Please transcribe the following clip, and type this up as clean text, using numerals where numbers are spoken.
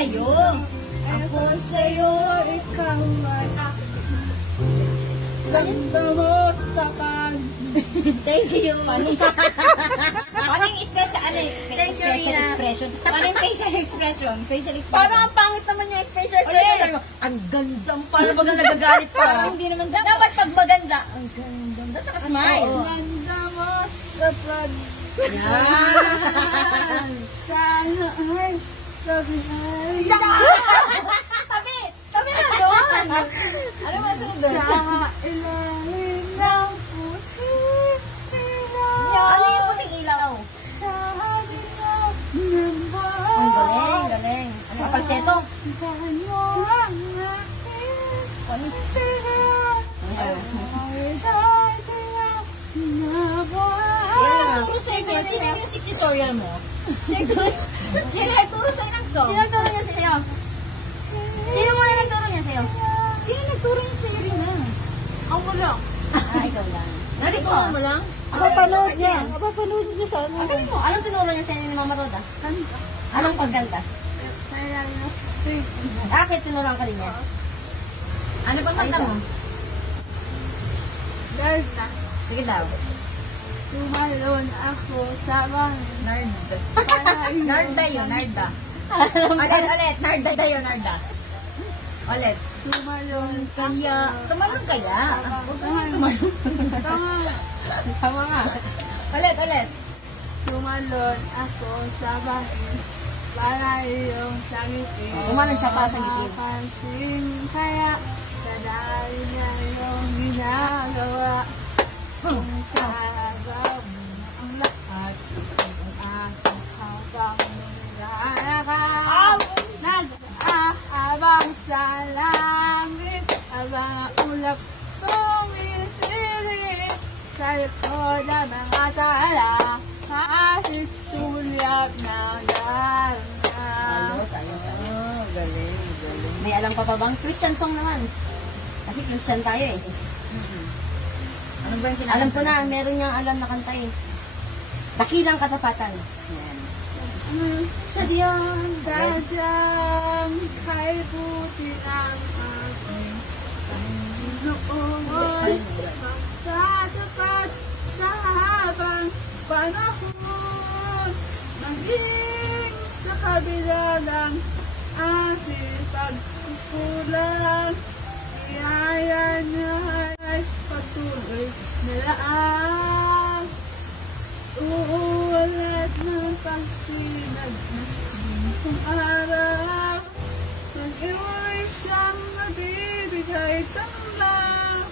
sa'yo. Ako sa'yo, ikaw ay ako. Ganda mo sa pag. Thank you. Paano yung special, special expression? Paano yung facial expression? Facial expression. Parang ang pangit naman yung facial expression. Ang ganda. Paano baga nagagalit pa? Parang hindi naman dapat. Dapat pag maganda. Ang ganda. Dapat nakasmile. Ang ganda mo sa pag. Yan. Sana ay sabi ay. Tabi na doon. Ano ba sunod doon? Sa ilalim ng puting ilaw. Ano yung puting ilaw? Sa halimaw ng bahay. Ang galing. Ano yung falsetto? Ganyo ang aking Panis. sigaw. Ay sa tiyaw na bahay. Sino nagturo sa inyo? Sino yung music tutorial mo? Sino nagturo sa'yo ng song? Sino nagturo niyan sa'yo? Sino muna nagturo niyan sa'yo? Sino nagturo niya sa'yo rin na? Ako lang. Ikaw lang. Nagturo mo lang? Papanood niya. Papanood niya sa ano? Ano mo? Anong tinuro niya sa'yo ni Mama Roda? Kanta. Anong pagganda? Kaya na. Bakit tinuruan ka rin niya? Ano pa kanta mo? Nerd na. Sige daw. Tumalon ako sa bahay. Nerd. Narda yun, narda. Ulit. Narda tayo, narda. Ulit. Tumalon Kaya, tumalon kaya? Huwag ka nga tumalon. tumalon. Tama nga. Ulit. Tumalon ako sa bahay. Para iyong sangitin. Tumalon siya pa sa ngitin. Mapansin kaya sa dahil niya iyong ginagawa. Kung kagaw mo ang lahat, ang asa habang naglalakad. Nag-aabang sa langit, abang ulap sumisilip sa likod ng mga tala, kahit sulyap na Ayos. Galing. May alam pa bang? Christian song naman. Kasi Christian tayo eh. Ano ba yung kinakanta? Alam ko na, meron niyang alam na kanta eh. Dakilang katapatan. Yan. Sadyang kay buti ang aking Panginoon, magtatapat sa habang panahon, maging sa kabila ng aking pagkukulang, iyaya niya ay patuloy na laang. Uulat ng pagsinag ng araw, nag-iwalay siyang magbibigay tambang,